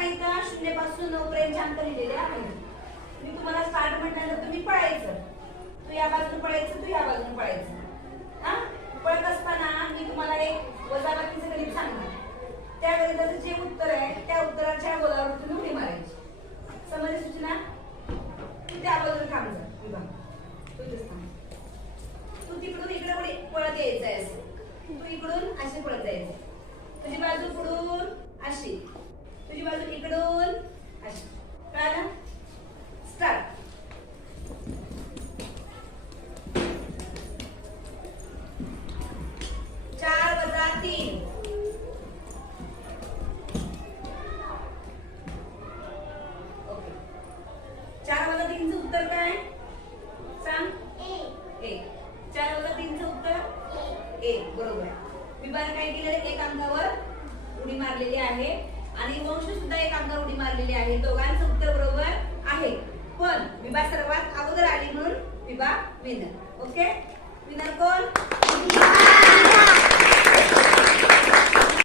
आता इथं 0 पासून 9 पर्यंत अंक लिहिलेले आहेत. मी तुम्हाला स्टार्ट म्हटल्यानंतर तुम्ही पळायचं. तू या बाजूने पळायचं, तू या बाजूने पळायचं. हा, पळत असताना मी तुम्हाला एक वजाबाकीचं गणित सांगणार. त्या गणिताचं जे उत्तर आहे त्या उत्तराच्या बळावर तुम्ही उडी मारायची. समजली सूचना? तू त्या बाजूने थांब जा. विभा तू इथेच थांब. तू तिकडून इकडे उडी पळत यायचं आहे असं. तू इकडून अशी पळत जायचं. तुझी बाजू पुढून अशी, तुझी बाजू इकडून अशी. कळलं? स्टार्ट. चार वजा 3. ओके. 4 वजा 3 चं उत्तर काय? सांग. 1. 4 वजा 3 चं उत्तर 1. बरोबर आहे. विभाने काय केलेलं? 1 अंकावर उडी मारलेली आहे आणि वंश सुद्धा 1 अंकावर उडी मारलेली आहे. दोघांचं उत्तर बरोबर आहे. पण विभा सर्वात अगोदर आली म्हणून विभा विनर. ओके. विनर कोण?